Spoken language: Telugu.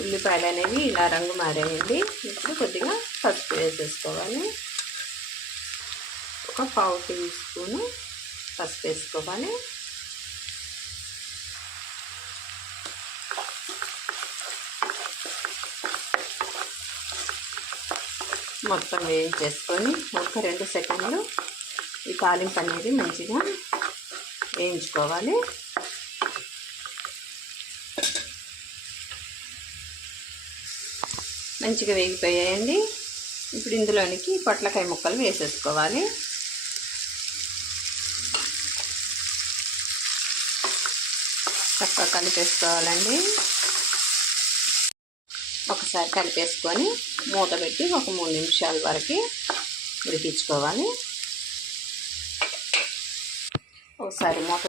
ఉల్లిపాయలు అనేవి ఇలా రంగు మారాయండి. ఇప్పుడు కొద్దిగా పసుపు వేసేసుకోవాలి. ఒక పావు టీ స్పూను పసుపు వేసుకోవాలి. మొత్తం వేయించేసుకొని ఒక రెండు సెకండ్లు ఈ తాలింపు అనేది మంచిగా వేయించుకోవాలి. మంచిగా వేగిపోయాయండి. ఇప్పుడు ఇందులోనికి పొట్లకాయ ముక్కలు వేసేసుకోవాలి. చక్కగా కలిపేసుకోవాలండి. ఒకసారి కలిపేసుకొని మూత పెట్టి ఒక మూడు నిమిషాల వరకు ఉడికించుకోవాలి. ఒకసారి మూత